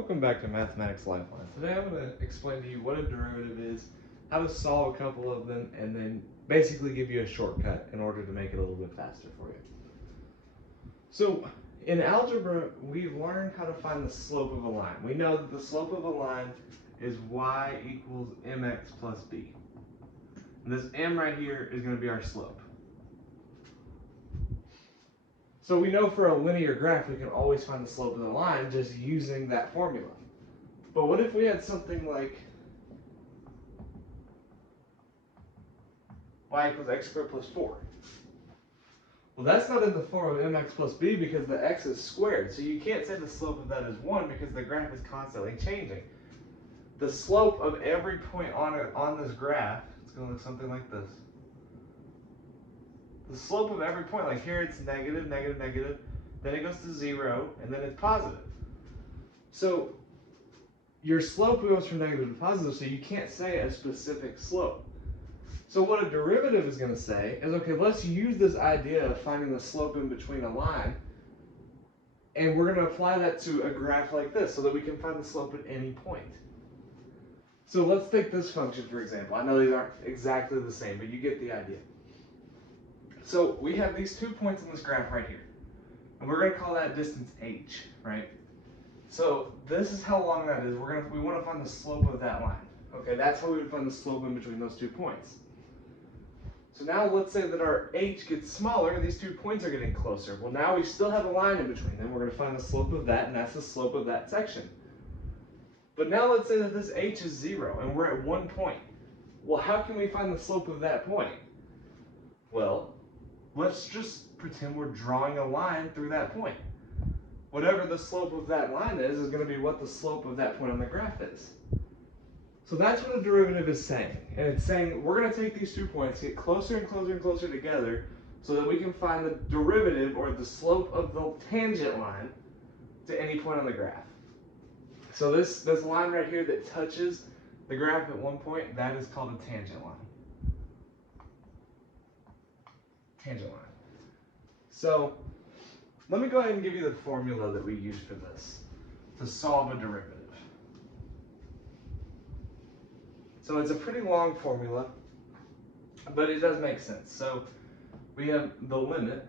Welcome back to Mathematics Lifeline. Today I'm going to explain to you what a derivative is, how to solve a couple of them, and then basically give you a shortcut in order to make it a little bit faster for you. So in algebra, we've learned how to find the slope of a line. We know that the slope of a line is y equals mx plus b. And this m right here is going to be our slope. So we know for a linear graph we can always find the slope of the line just using that formula. But what if we had something like y equals x squared plus 4? Well, that's not in the form of mx plus b because the x is squared. So you can't say the slope of that is 1 because the graph is constantly changing. The slope of every point on this graph, it's going to look something like this. The slope of every point, like here it's negative, negative, negative, then it goes to 0, and then it's positive. So your slope goes from negative to positive, so you can't say a specific slope. So what a derivative is going to say is, okay, let's use this idea of finding the slope in between a line, and we're going to apply that to a graph like this so that we can find the slope at any point. So let's take this function, for example. I know these aren't exactly the same, but you get the idea. So we have these 2 points in this graph right here, and we're going to call that distance h, right? So this is how long that is. We want to find the slope of that line. Okay, that's how we would find the slope in between those 2 points. So now let's say that our h gets smaller, and these 2 points are getting closer. Well, now we still have a line in between them. We're going to find the slope of that, and that's the slope of that section. But now let's say that this h is 0, and we're at 1 point. Well, how can we find the slope of that point? Well, let's just pretend we're drawing a line through that point. Whatever the slope of that line is going to be what the slope of that point on the graph is. So that's what a derivative is saying. And it's saying we're going to take these 2 points, get closer and closer and closer together so that we can find the derivative or the slope of the tangent line to any point on the graph. So this line right here that touches the graph at one point, that is called a tangent line. Tangent line. So let me go ahead and give you the formula that we use for this to solve a derivative. So it's a pretty long formula, but it does make sense. So we have the limit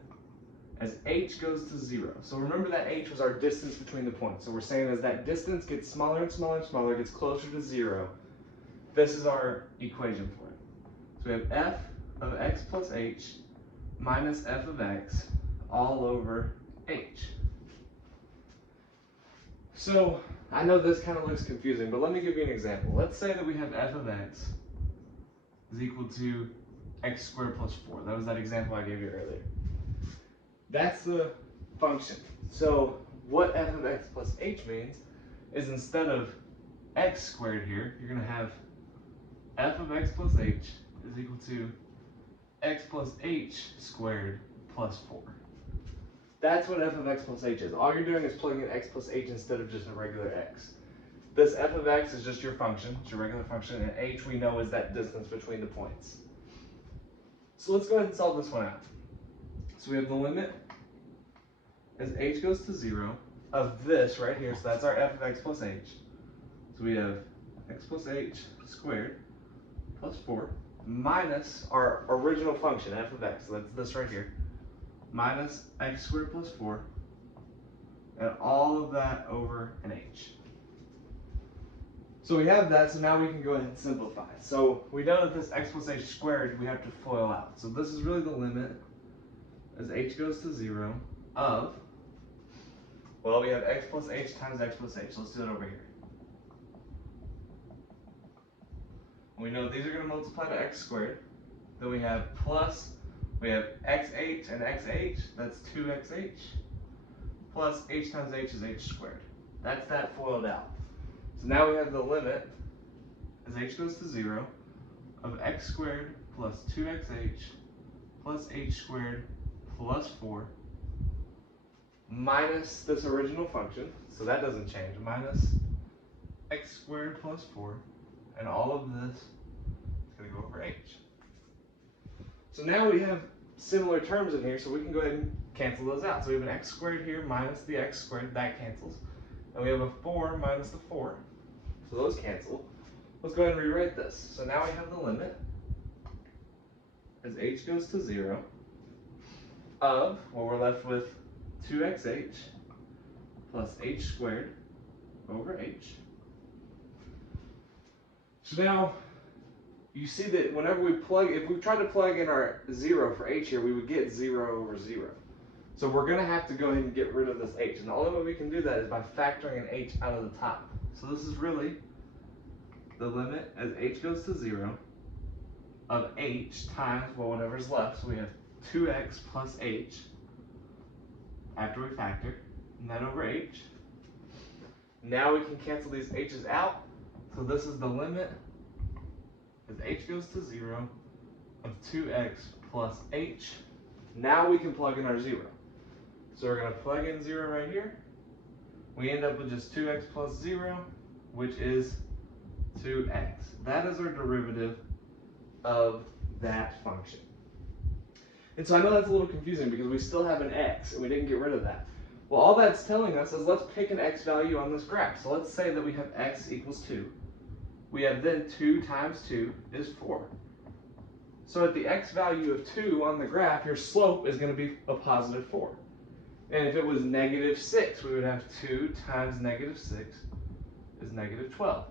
as h goes to 0. So remember that h was our distance between the points. So we're saying as that distance gets smaller and smaller and smaller, gets closer to 0, this is our equation for it. So we have f of x plus h minus f of x all over h. So I know this kind of looks confusing, but let me give you an example. Let's say that we have f of x is equal to x squared plus 4. That was that example I gave you earlier. That's the function. So what f of x plus h means is instead of x squared here, you're going to have f of x plus h is equal to x plus h squared plus 4. That's what f of x plus h is. All you're doing is plugging in x plus h instead of just a regular x. This f of x is just your function, it's your regular function, and h we know is that distance between the points. So let's go ahead and solve this one out. So we have the limit as h goes to 0 of this right here, so that's our f of x plus h. So we have x plus h squared plus 4 minus our original function, f of x, so that's this right here, minus x squared plus 4, and all of that over an h. So we have that, so now we can go ahead and simplify. So we know that this x plus h squared we have to FOIL out. So this is really the limit as h goes to 0 of, well, we have x plus h times x plus h. So let's do it over here. We know these are going to multiply to x squared. Then we have plus, we have xh and xh, that's 2xh, plus h times h is h squared. That's that FOILed out. So now we have the limit as h goes to 0 of x squared plus 2xh plus h squared plus 4 minus this original function, so that doesn't change, minus x squared plus 4, and all of this is going to go over h. So now we have similar terms in here, so we can go ahead and cancel those out. So we have an x squared here minus the x squared, that cancels. and we have a 4 minus the 4. So those cancel. Let's go ahead and rewrite this. So now we have the limit as h goes to 0 of, well, we're left with 2xh plus h squared over h. So now you see that whenever we plug, if we try to plug in our 0 for h here, we would get 0 over 0. So we're going to have to go ahead and get rid of this h. And the only way we can do that is by factoring an h out of the top. So this is really the limit as h goes to 0 of h times, well, whatever's left. So we have 2x plus h after we factor, and that over h. Now we can cancel these h's out. So this is the limit as h goes to 0 of 2x plus h. Now we can plug in our 0. So we're going to plug in 0 right here. We end up with just 2x plus 0, which is 2x. That is our derivative of that function. And so I know that's a little confusing because we still have an x and we didn't get rid of that. Well, all that's telling us is let's pick an x value on this graph. So let's say that we have x equals 2. We have then 2 times 2 is 4. So at the x value of 2 on the graph, your slope is going to be a positive 4. And if it was negative 6, we would have 2 times negative 6 is negative 12.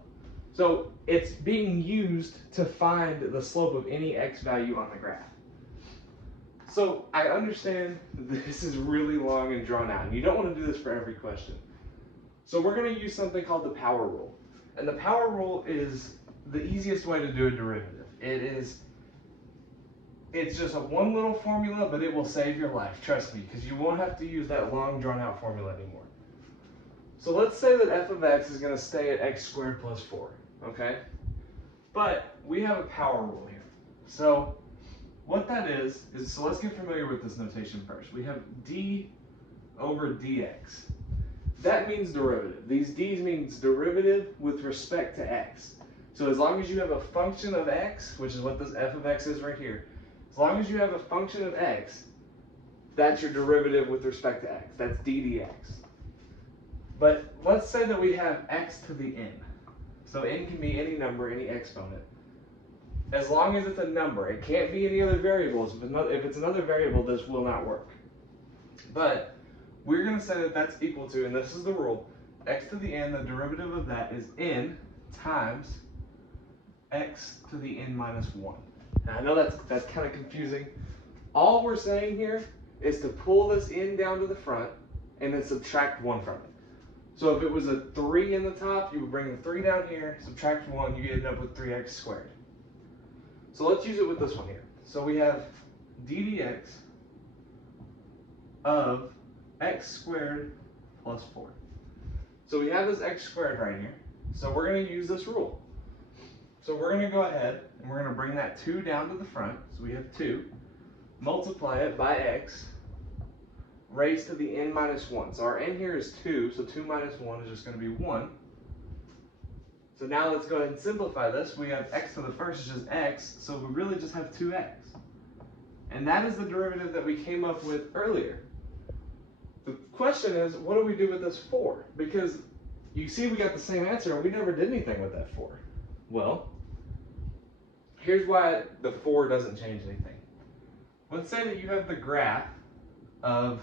So it's being used to find the slope of any x value on the graph. So I understand this is really long and drawn out, and you don't want to do this for every question. So we're going to use something called the power rule. And the power rule is the easiest way to do a derivative. It's just a one little formula, but it will save your life, trust me, because you won't have to use that long drawn out formula anymore. So let's say that f of x is going to stay at x squared plus 4, okay? But we have a power rule here. So what that is so let's get familiar with this notation first. We have d over dx. That means derivative. These d's means derivative with respect to x. So as long as you have a function of x, which is what this f of x is right here, as long as you have a function of x, that's your derivative with respect to x. That's d dx. But let's say that we have x to the n. So n can be any number, any exponent. As long as it's a number, it can't be any other variables. If it's another variable, this will not work. But we're going to say that that's equal to, and this is the rule, x to the n, the derivative of that is n times x to the n minus 1. Now, I know that's kind of confusing. All we're saying here is to pull this n down to the front and then subtract 1 from it. So if it was a 3 in the top, you would bring the 3 down here, subtract 1, you end up with 3x squared. So let's use it with this one here. So we have d dx of x squared plus 4. So we have this x squared right here. So we're going to use this rule. So we're going to go ahead and we're going to bring that 2 down to the front. So we have 2. Multiply it by x raised to the n minus 1. So our n here is 2. So 2 minus 1 is just going to be 1. So now let's go ahead and simplify this. We have x to the first is just x. So we really just have 2x. And that is the derivative that we came up with earlier. The question is, what do we do with this 4? Because you see we got the same answer and we never did anything with that 4. Well, here's why the 4 doesn't change anything. Let's say that you have the graph of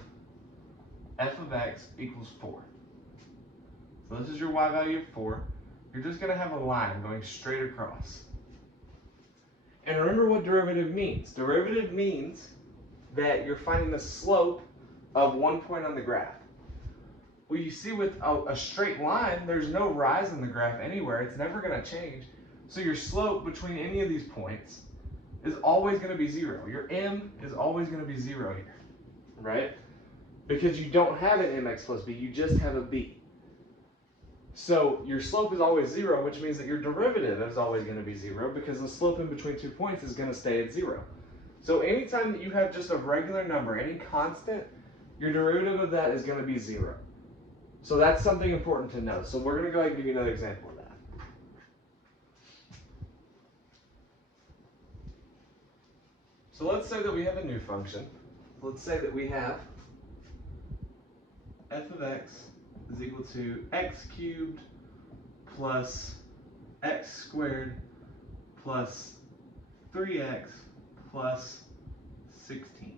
f of x equals 4. So this is your y value of 4. You're just going to have a line going straight across. And remember what derivative means. Derivative means that you're finding the slope of one point on the graph. Well, you see with a straight line, there's no rise in the graph anywhere. It's never going to change. So your slope between any of these points is always going to be 0. Your m is always going to be 0 here, right? Because you don't have an mx plus b, you just have a b. So your slope is always 0, which means that your derivative is always going to be 0 because the slope in between 2 points is going to stay at 0. So anytime that you have just a regular number, any constant, your derivative of that is going to be 0. So that's something important to know. So we're going to go ahead and give you another example of that. So let's say that we have a new function. Let's say that we have f of x is equal to x cubed plus x squared plus 3x plus 16.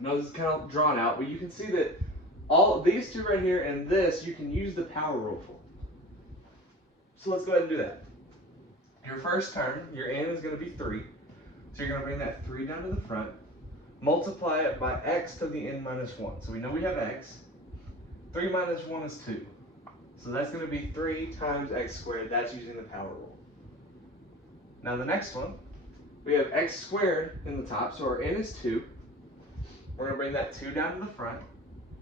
Now this is kind of drawn out, but you can see that all these two right here and this, you can use the power rule for. So let's go ahead and do that. Your first term, your n is going to be 3. So you're going to bring that 3 down to the front, multiply it by x to the n minus 1. So we know we have x. 3 minus 1 is 2. So that's going to be 3 times x squared. That's using the power rule. Now the next one, we have x squared in the top, so our n is 2. We're going to bring that 2 down to the front,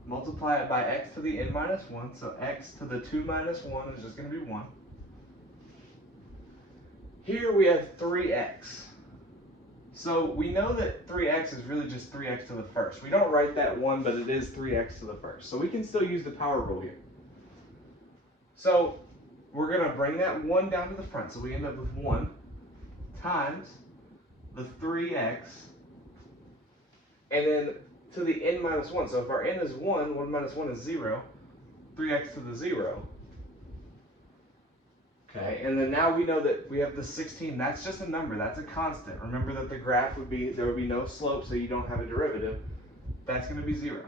multiply it by x to the n minus 1, so x to the 2 minus 1 is just going to be 1. Here we have 3x. So we know that 3x is really just 3x to the first. We don't write that 1, but it is 3x to the first. So we can still use the power rule here. So we're going to bring that 1 down to the front, so we end up with 1 times the 3x, and then to the n minus 1. So if our n is 1, 1 minus 1 is 0, 3x to the 0. Okay, and then now we know that we have the 16. That's just a number. That's a constant. Remember that the graph would be, there would be no slope, so you don't have a derivative. That's going to be 0.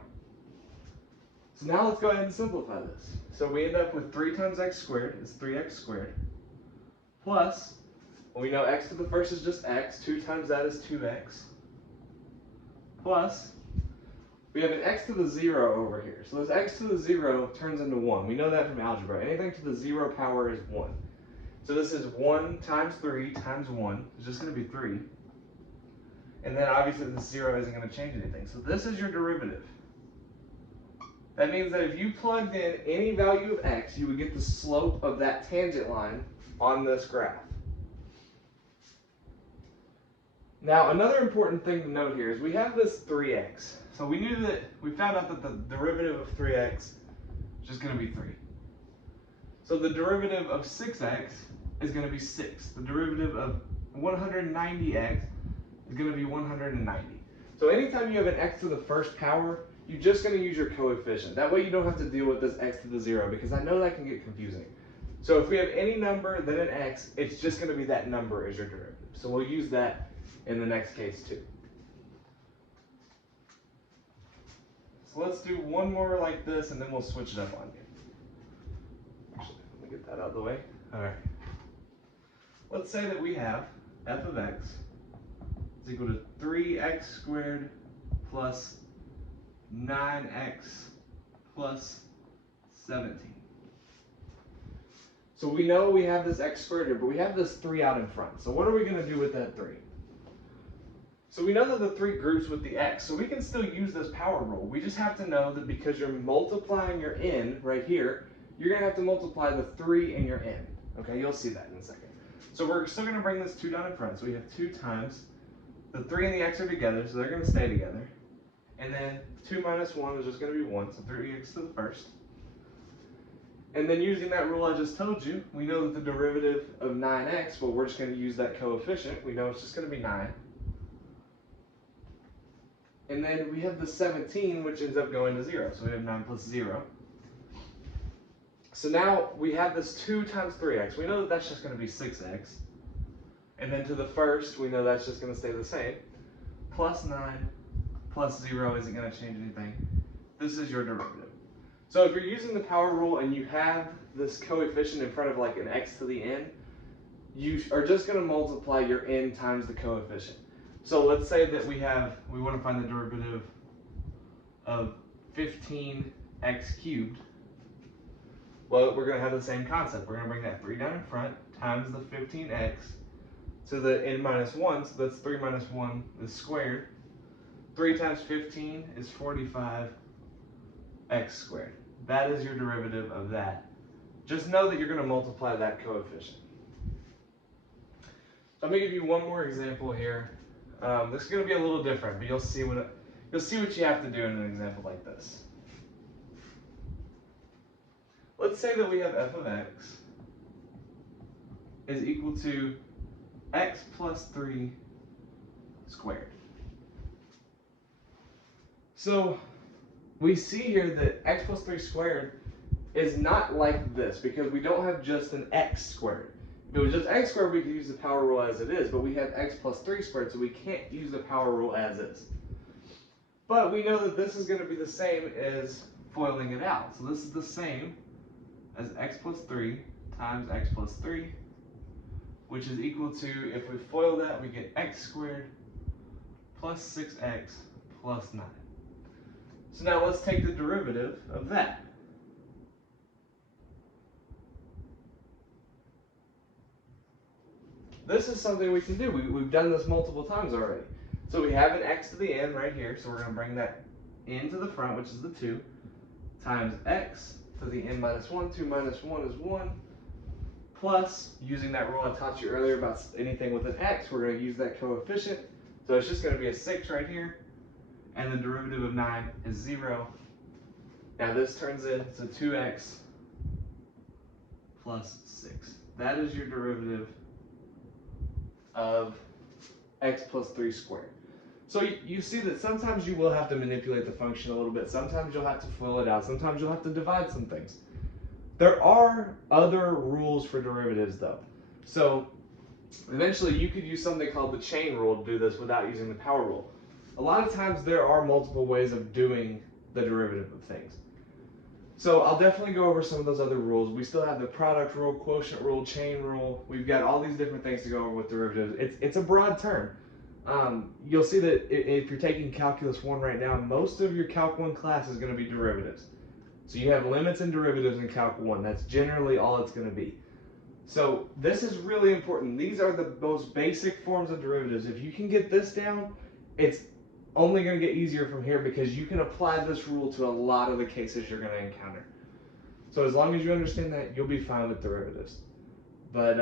So now let's go ahead and simplify this. So we end up with 3 times x squared is 3x squared, plus, well, we know x to the first is just x. 2 times that is 2x. Plus, we have an x to the 0 over here. So this x to the 0 turns into 1. We know that from algebra. Anything to the 0 power is 1. So this is 1 times 3 times 1. It's just going to be 3. And then obviously the 0 isn't going to change anything. So this is your derivative. That means that if you plugged in any value of x, you would get the slope of that tangent line on this graph. Now, another important thing to note here is we have this 3x. So we found out that the derivative of 3x is just going to be 3. So the derivative of 6x is going to be 6. The derivative of 190x is going to be 190. So anytime you have an x to the first power, you're just going to use your coefficient. That way you don't have to deal with this x to the 0, because I know that can get confusing. So if we have any number then an x, it's just going to be that number as your derivative. So we'll use that in the next case too. So let's do one more like this and then we'll switch it up on you. Actually, let me get that out of the way. All right. Let's say that we have f of x is equal to 3x squared plus 9x plus 17. So we know we have this x squared here, but we have this 3 out in front. So what are we going to do with that 3? So we know that the 3 groups with the x, so we can still use this power rule. We just have to know that because you're multiplying your n right here, you're going to have to multiply the 3 and your n. Okay, you'll see that in a second. So we're still going to bring this 2 down in front. So we have 2 times, the 3 and the x are together, so they're going to stay together. And then 2 minus 1 is just going to be 1, so 3x to the first. And then using that rule I just told you, we know that the derivative of 9x, well, we're just going to use that coefficient. We know it's just going to be 9. And then we have the 17, which ends up going to 0. So we have 9 plus 0. So now we have this 2 times 3x. We know that that's just going to be 6x. And then to the first, we know that's just going to stay the same. Plus 9 plus 0 isn't going to change anything. This is your derivative. So if you're using the power rule and you have this coefficient in front of like an x to the n, you are just going to multiply your n times the coefficient. So let's say that we want to find the derivative of 15x cubed. Well, we're going to have the same concept. We're going to bring that 3 down in front times the 15x to the n minus 1. So that's 3 minus 1 is squared. 3 times 15 is 45x squared. That is your derivative of that. Just know that you're going to multiply that coefficient. So I'm going to give you one more example here. This is going to be a little different, but you'll see what you have to do in an example like this. Let's say that we have f of x is equal to x plus 3 squared. So we see here that x plus 3 squared is not like this because we don't have just an x squared. If it was just x squared, we could use the power rule as it is, but we have x plus 3 squared, so we can't use the power rule as is. But we know that this is going to be the same as foiling it out. So this is the same as x plus 3 times x plus 3, which is equal to, if we FOIL that, we get x squared plus 6x plus 9. So now let's take the derivative of that. This is something we can do. We've done this multiple times already. So we have an x to the n right here, so we're going to bring that into the front, which is the 2, times x to the n minus 1. 2 minus 1 is 1, plus, using that rule I taught you earlier about anything with an x, we're going to use that coefficient. So it's just going to be a 6 right here, and the derivative of 9 is 0. Now this turns into 2x plus 6. That is your derivative of x plus 3 squared. So you see that sometimes you will have to manipulate the function a little bit. Sometimes you'll have to FOIL it out. Sometimes you'll have to divide some things. There are other rules for derivatives though. So eventually you could use something called the chain rule to do this without using the power rule. A lot of times there are multiple ways of doing the derivative of things. So I'll definitely go over some of those other rules. We still have the product rule, quotient rule, chain rule. We've got all these different things to go over with derivatives. It's a broad term. You'll see that if you're taking Calculus 1 right now, most of your Calc 1 class is going to be derivatives. So you have limits and derivatives in Calc 1. That's generally all it's going to be. So this is really important. These are the most basic forms of derivatives. If you can get this down, it's only going to get easier from here because you can apply this rule to a lot of the cases you're going to encounter. So as long as you understand that, you'll be fine with derivatives. But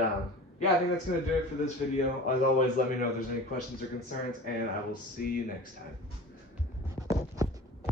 yeah, I think that's going to do it for this video. As always, let me know if there's any questions or concerns, and I will see you next time.